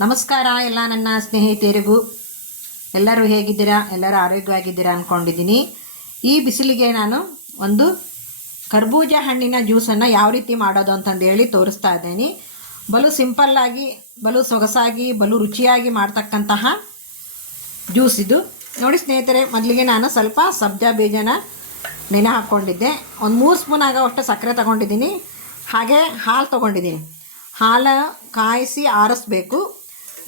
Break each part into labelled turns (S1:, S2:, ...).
S1: ನಮಸ್ಕಾರ ಎಲ್ಲ ನನ್ನ ಸ್ನೇಹಿತರಿಗೂ. ಎಲ್ಲರೂ ಹೇಗಿದ್ದೀರಾ? ಎಲ್ಲರೂ ಆರೋಗ್ಯವಾಗಿದ್ದೀರಾ ಅಂದ್ಕೊಂಡಿದ್ದೀನಿ ಈ ಬಿಸಿಲಿಗೆ ನಾನು ಒಂದು ಕರ್ಬೂಜ ಹಣ್ಣಿನ ಜ್ಯೂಸನ್ನು ಯಾವ ರೀತಿ ಮಾಡೋದು ಅಂತಂದು ಹೇಳಿ ತೋರಿಸ್ತಾ ಇದ್ದೀನಿ. ಬಲು ಸಿಂಪಲ್ಲಾಗಿ ಬಲು ಸೊಗಸಾಗಿ, ಬಲು ರುಚಿಯಾಗಿ ಮಾಡ್ತಕ್ಕಂತಹ ಜ್ಯೂಸ್ ಇದು. ನೋಡಿ ಸ್ನೇಹಿತರೆ, ಮೊದಲಿಗೆ ನಾನು ಸ್ವಲ್ಪ ಸಬ್ಜಾ ಬೀಜನ ನೆನೆ ಹಾಕ್ಕೊಂಡಿದ್ದೆ ಒಂದು ಮೂರು ಸ್ಪೂನ್ ಆಗೋವಷ್ಟು ಸಕ್ಕರೆ ತಗೊಂಡಿದ್ದೀನಿ. ಹಾಗೆ ಹಾಲು ತೊಗೊಂಡಿದ್ದೀನಿ. ಹಾಲು ಕಾಯಿಸಿ ಆರಿಸ್ಬೇಕು.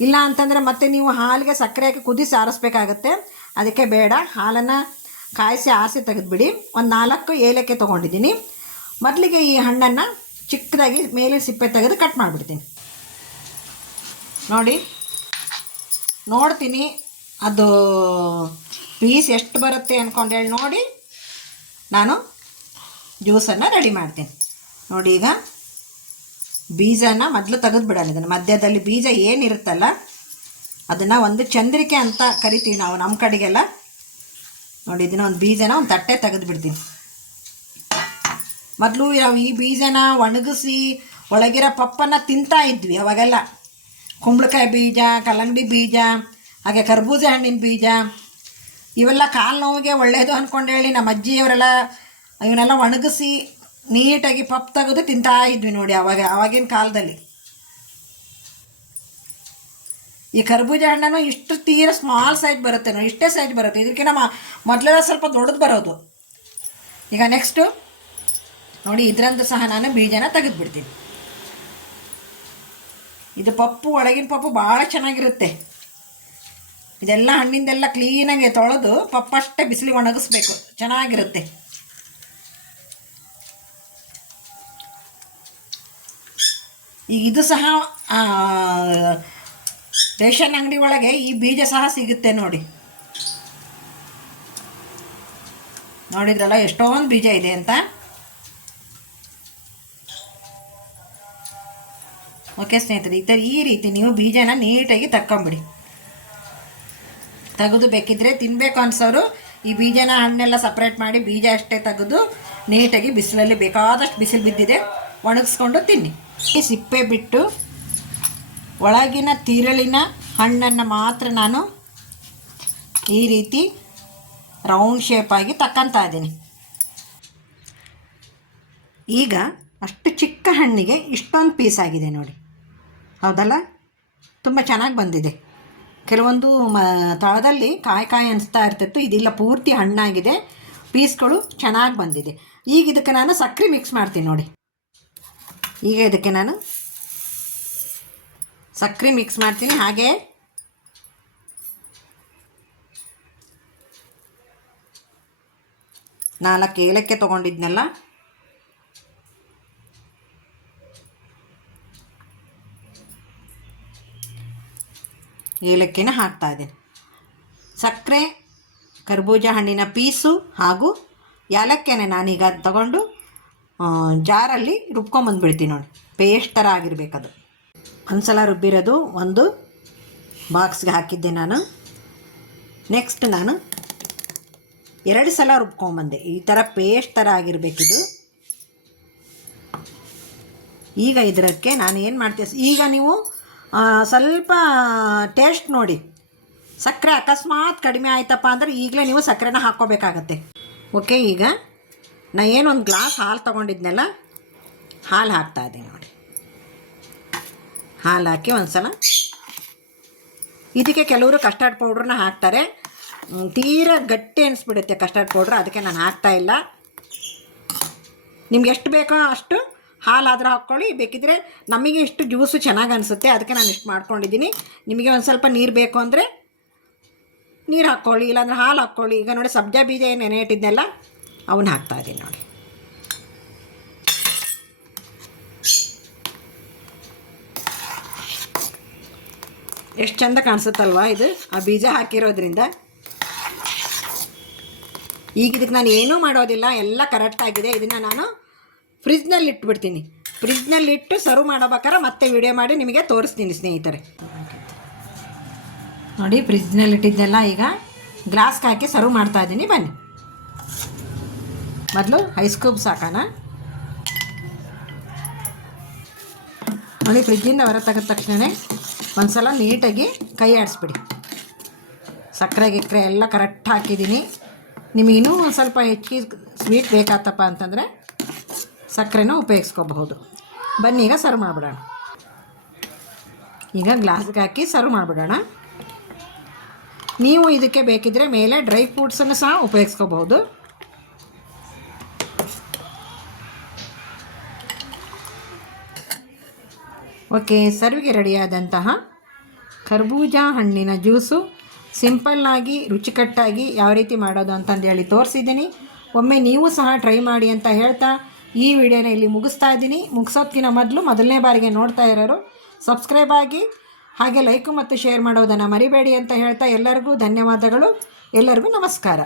S1: ಇಲ್ಲ ಅಂತಂದರೆ ಮತ್ತೆ ನೀವು ಹಾಲಿಗೆ ಸಕ್ಕರೆ ಹಾಕಿ ಕುದಿಸಿ ಆರಿಸ್ಬೇಕಾಗತ್ತೆ ಅದಕ್ಕೆ ಬೇಡ, ಹಾಲನ್ನು ಕಾಯಿಸಿ ಆರಿಸಿ ತೆಗೆದುಬಿಡಿ. ಒಂದು ನಾಲ್ಕು ಏಲಕ್ಕಿ ತೊಗೊಂಡಿದ್ದೀನಿ. ಮೊದಲಿಗೆ ಈ ಹಣ್ಣನ್ನು ಚಿಕ್ಕದಾಗಿ ಮೇಲೆ ಸಿಪ್ಪೆ ತೆಗೆದು ಕಟ್ ಮಾಡಿಬಿಡ್ತೀನಿ. ನೋಡಿ, ನೋಡ್ತೀನಿ ಅದು ಪೀಸ್ ಎಷ್ಟು ಬರುತ್ತೆ ಅಂದ್ಕೊಂಡೇಳಿ ನೋಡಿ. ನಾನು ಜ್ಯೂಸನ್ನು ರೆಡಿ ಮಾಡ್ತೀನಿ. ನೋಡಿ ಈಗ. ಬೀಜನ ಮೊದಲು ತೆಗೆದು ಬಿಡೋಣ ಇದನ್ನು ಮಧ್ಯದಲ್ಲಿ ಬೀಜ ಏನಿರುತ್ತಲ್ಲ, ಅದನ್ನು ಒಂದು ಚಂದ್ರಿಕೆ ಅಂತ ಕರಿತೀವಿ ನಾವು ನಮ್ಮ ಕಡೆಗೆಲ್ಲ. ನೋಡಿ, ಇದನ್ನ ಒಂದು ಬೀಜನ ಒಂದು ತಟ್ಟೆ ತೆಗೆದು ಬಿಡ್ತೀನಿ ಮೊದಲು ನಾವು ಈ ಬೀಜನ ಒಣಗಿಸಿ ಒಳಗಿರೋ ಪಪ್ಪನ್ನು ತಿಂತಾ ಇದ್ವಿ ಅವಾಗೆಲ್ಲ. ಕುಂಬಳಕಾಯಿ ಬೀಜ, ಕಲ್ಲಂಗಡಿ ಬೀಜ, ಹಾಗೆ ಕರ್ಬೂಜ ಹಣ್ಣಿನ ಬೀಜ, ಇವೆಲ್ಲ ಕಾಲು ನೋವಿಗೆ ಒಳ್ಳೆಯದು ಅಂದ್ಕೊಂಡು ಹೇಳಿ ನಮ್ಮ ಅಜ್ಜಿಯವರೆಲ್ಲ ಇವನ್ನೆಲ್ಲ ಒಣಗಿಸಿ ನೀಟಾಗಿ ಪಪ್ ತೆಗೆದು ತಿಂತಾ ಇದ್ವಿ ನೋಡಿ ಅವಾಗ ಆವಾಗಿನ ಕಾಲದಲ್ಲಿ. ಈ ಕರ್ಬೂಜ ಹಣ್ಣನ್ನು ಇಷ್ಟು ತೀರ ಸ್ಮಾಲ್ ಸೈಜ್ ಬರುತ್ತೆ ನೋಡಿ, ಇಷ್ಟೇ ಸೈಜ್ ಬರುತ್ತೆ. ಇದಕ್ಕಿಂತ ಮ ಮೊದಲೆಲ್ಲ ಸ್ವಲ್ಪ ದೊಡ್ಡದು ಬರೋದು. ಈಗ ನೆಕ್ಸ್ಟು ನೋಡಿ ಇದರಂದು ಸಹ ನಾನು ಬೀಜನ ತೆಗೆದುಬಿಡ್ತೀನಿ. ಇದು ಪಪ್ಪು, ಒಳಗಿನ ಪಪ್ಪು ಭಾಳ ಚೆನ್ನಾಗಿರುತ್ತೆ. ಇದೆಲ್ಲ ಹಣ್ಣಿಂದೆಲ್ಲ ಕ್ಲೀನಾಗಿ ತೊಳೆದು ಪಪ್ಪಷ್ಟೇ ಬಿಸಿಲಿಗೆ ಒಣಗಿಸ್ಬೇಕು. ಚೆನ್ನಾಗಿರುತ್ತೆ. ಈಗ ಇದು ಸಹ ರೇಷನ್ ಅಂಗಡಿ ಒಳಗೆ ಈ ಬೀಜ ಸಹ ಸಿಗುತ್ತೆ ನೋಡಿ. ನೋಡಿದ್ರಲ್ಲ, ಎಷ್ಟೊಂದು ಬೀಜ ಇದೆ ಅಂತ. ಓಕೆ ಸ್ನೇಹಿತರೆ, ಈ ಥರ ಈ ರೀತಿ ನೀವು ಬೀಜನ ನೀಟಾಗಿ ತಕ್ಕೊಂಬಿಡಿ. ತೆಗೆದು ಬೇಕಿದ್ರೆ ತಿನ್ನಬೇಕು ಅನ್ಸೋರು, ಈ ಬೀಜನ ಹಣ್ಣೆಲ್ಲ ಸಪ್ರೇಟ್ ಮಾಡಿ ಬೀಜ ಅಷ್ಟೇ ತೆಗೆದು ನೀಟಾಗಿ ಬಿಸಿಲಲ್ಲಿ ಬೇಕಾದಷ್ಟು ಬಿಸಿಲು ಬಿದ್ದಿದೆ, ಒಣಗಿಸ್ಕೊಂಡು ತಿನ್ನಿ. ಸಿಪ್ಪೆ ಬಿಟ್ಟು ಒಳಗಿನ ತಿರಳಿನ ಹಣ್ಣನ್ನು ಮಾತ್ರ ನಾನು ಈ ರೀತಿ ರೌಂಡ್ ಶೇಪಾಗಿ ತಕ್ಕಂತ ಇದ್ದೀನಿ. ಈಗ ಅಷ್ಟು ಚಿಕ್ಕ ಹಣ್ಣಿಗೆ ಇಷ್ಟೊಂದು ಪೀಸ್ ಆಗಿದೆ ನೋಡಿ. ಹೌದಲ್ಲ? ತುಂಬ ಚೆನ್ನಾಗಿ ಬಂದಿದೆ. ಕೆಲವೊಂದು ಮ, ತಳದಲ್ಲಿ ಕಾಯಿ ಕಾಯಿ ಅನಿಸ್ತಾ ಇರ್ತಿತ್ತು. ಇದಿಲ್ಲ, ಪೂರ್ತಿ ಹಣ್ಣಾಗಿದೆ. ಪೀಸ್ಗಳು ಚೆನ್ನಾಗಿ ಬಂದಿದೆ. ಈಗ ಇದಕ್ಕೆ ನಾನು ಸಕ್ಕರೆ ಮಿಕ್ಸ್ ಮಾಡ್ತೀನಿ ನೋಡಿ. ಈಗ ಇದಕ್ಕೆ ನಾನು ಸಕ್ಕರೆ ಮಿಕ್ಸ್ ಮಾಡ್ತೀನಿ. ಹಾಗೆ ನಾಲ್ಕು ಏಲಕ್ಕಿ ತೊಗೊಂಡಿದ್ನೆಲ್ಲ? ಏಲಕ್ಕಿನ ಹಾಕ್ತಾ ಇದ್ದೀನಿ. ಸಕ್ಕರೆ ಕರ್ಬೂಜ ಹಣ್ಣಿನ ಪೀಸು ಹಾಗೂ ಏಲಕ್ಕಿನ ನಾನೀಗ ತಗೊಂಡು ಜಾರಲ್ಲಿ ರುಬ್ಕೊಂಬಂದ್ಬಿಡ್ತೀನಿ ನೋಡಿ. ಪೇಸ್ಟ್ ಥರ ಆಗಿರಬೇಕದು. ಒಂದು ಸಲ ರುಬ್ಬಿರೋದು ಒಂದು ಬಾಕ್ಸ್ಗೆ ಹಾಕಿದ್ದೆ ನಾನು. ನೆಕ್ಸ್ಟ್ ನಾನು ಎರಡು ಸಲ ರುಬ್ಕೊಂಬಂದೆ ಈ ಥರ ಪೇಸ್ಟ್ ಥರ ಆಗಿರಬೇಕಿದು. ಈಗ ಇದಕ್ಕೆ ನಾನು ಏನು ಮಾಡ್ತೀನಿ ಈಗ ನೀವು ಸ್ವಲ್ಪ ಟೇಸ್ಟ್ ನೋಡಿ. ಸಕ್ಕರೆ ಅಕಸ್ಮಾತ್ ಕಡಿಮೆ ಆಯ್ತಪ್ಪ ಅಂದರೆ ಈಗಲೇ ನೀವು ಸಕ್ಕರೆನ ಹಾಕ್ಕೋಬೇಕಾಗತ್ತೆ. ಓಕೆ ಈಗ ನಾ ಒಂದು ಗ್ಲಾಸ್ ಹಾಲು ತೊಗೊಂಡಿದ್ನಲ್ಲ, ಹಾಲು ಹಾಕ್ತಾ ಇದ್ದೀನಿ ನೋಡಿ. ಹಾಲು ಹಾಕಿ ಒಂದು ಸಲ ಇದಕ್ಕೆ ಕೆಲವರು ಕಸ್ಟರ್ಡ್ ಪೌಡ್ರನ್ನ ಹಾಕ್ತಾರೆ. ತೀರ ಗಟ್ಟಿ ಅನಿಸ್ಬಿಡುತ್ತೆ ಕಸ್ಟರ್ಡ್ ಪೌಡ್ರ್ ಅದಕ್ಕೆ ನಾನು ಹಾಕ್ತಾ ಇಲ್ಲ. ನಿಮ್ಗೆ ಎಷ್ಟು ಬೇಕೋ ಅಷ್ಟು ಹಾಲಾದರೂ ಹಾಕ್ಕೊಳ್ಳಿ, ಬೇಕಿದ್ರೆ ನಮಗೆ ಇಷ್ಟು ಜ್ಯೂಸು ಚೆನ್ನಾಗಿ ಅನಿಸುತ್ತೆ, ಅದಕ್ಕೆ ನಾನು ಇಷ್ಟು ಮಾಡ್ಕೊಂಡಿದ್ದೀನಿ. ನಿಮಗೆ ಒಂದು ಸ್ವಲ್ಪ ನೀರು ಬೇಕು ಅಂದರೆ ನೀರು ಹಾಕ್ಕೊಳ್ಳಿ, ಇಲ್ಲಾಂದ್ರೆ ಹಾಲು ಹಾಕ್ಕೊಳ್ಳಿ. ಈಗ ನೋಡಿ, ಸಬ್ಜಾ ಬೀಜ ಏನು ನೆನೆ ಇಟ್ಟಿದ್ನೆಲ್ಲ ಅವನ್ನ ಹಾಕ್ತಾ ಇದ್ದೀನಿ ನೋಡಿ. ಎಷ್ಟು ಚಂದ ಕಾಣಿಸುತ್ತಲ್ವಾ ಇದು? ಆ ಬೀಜ ಹಾಕಿರೋದ್ರಿಂದ ಈಗ ಇದಕ್ಕೆ ನಾನು ಏನೂ ಮಾಡೋದಿಲ್ಲ, ಎಲ್ಲ ಕರೆಕ್ಟಾಗಿದೆ ಇದನ್ನು ನಾನು ಫ್ರಿಜ್ನಲ್ಲಿ ಇಟ್ಬಿಡ್ತೀನಿ. ಫ್ರಿಜ್ನಲ್ಲಿ ಇಟ್ಟು ಸರ್ವ್ ಮಾಡಬೇಕಾದ್ರೆ ಮತ್ತೆ ವಿಡಿಯೋ ಮಾಡಿ ನಿಮಗೆ ತೋರಿಸ್ತೀನಿ ಸ್ನೇಹಿತರೆ. ನೋಡಿ ಫ್ರಿಜ್ನಲ್ಲಿ ಇಟ್ಟಿದ್ದೆಲ್ಲ ಈಗ ಗ್ಲಾಸ್ಗೆ ಹಾಕಿ ಸರ್ವ್ ಮಾಡ್ತಾ ಇದ್ದೀನಿ. ಬನ್ನಿ. ಮೊದಲು ಐಸ್ ಸ್ಕೂಬ್ ಸಾಕೋಣ. ನೋಡಿ ಫ್ರಿಜ್ಜಿಂದ ಹೊರ ತೆಗೆದ ತಕ್ಷಣವೇ ಒಂದು ಸಲ ನೀಟಾಗಿ ಕೈ ಆಡಿಸ್ಬಿಡಿ. ಸಕ್ಕರೆ ಗಿಕ್ಕರೆ ಎಲ್ಲ ಕರೆಕ್ಟ್ ಹಾಕಿದ್ದೀನಿ. ನಿಮಗೆ ಇನ್ನೂ ಒಂದು ಸ್ವಲ್ಪ ಹೆಚ್ಚಿಗೆ ಸ್ವೀಟ್ ಬೇಕಾತಪ್ಪ ಅಂತಂದರೆ ಸಕ್ಕರೆನ ಉಪಯೋಗಿಸ್ಕೋಬಹುದು. ಬನ್ನಿ, ಈಗ ಸರ್ವ್ ಮಾಡಿಬಿಡೋಣ. ಈಗ ಗ್ಲಾಸ್ಗೆ ಹಾಕಿ ಸರ್ವ್ ಮಾಡಿಬಿಡೋಣ. ನೀವು ಇದಕ್ಕೆ ಬೇಕಿದ್ದರೆ ಮೇಲೆ ಡ್ರೈ ಫ್ರೂಟ್ಸನ್ನು ಸಹ ಉಪಯೋಗಿಸ್ಕೋಬಹುದು. ಓಕೆ, ಸರ್ವಿಗೆ ರೆಡಿಯಾದಂತಹ ಕರ್ಬೂಜ ಹಣ್ಣಿನ ಜ್ಯೂಸು. ಸಿಂಪಲ್ಲಾಗಿ ರುಚಿಕಟ್ಟಾಗಿ ಯಾವ ರೀತಿ ಮಾಡೋದು ಅಂತಂದೇಳಿ ತೋರಿಸಿದ್ದೀನಿ. ಒಮ್ಮೆ ನೀವು ಸಹ ಟ್ರೈ ಮಾಡಿ ಅಂತ ಹೇಳ್ತಾ ಈ ವಿಡಿಯೋನ ಇಲ್ಲಿ ಮುಗಿಸ್ತಾ ಇದ್ದೀನಿ. ಮುಗಿಸೋದ್ಕಿಂತ ಮೊದಲು ಮೊದಲನೇ ಬಾರಿಗೆ ನೋಡ್ತಾ ಇರೋರು ಸಬ್ಸ್ಕ್ರೈಬ್ ಆಗಿ, ಹಾಗೆ ಲೈಕು ಮತ್ತು ಶೇರ್ ಮಾಡೋದನ್ನು ಮರಿಬೇಡಿ ಅಂತ ಹೇಳ್ತಾ ಎಲ್ಲರಿಗೂ ಧನ್ಯವಾದಗಳು. ಎಲ್ಲರಿಗೂ ನಮಸ್ಕಾರ.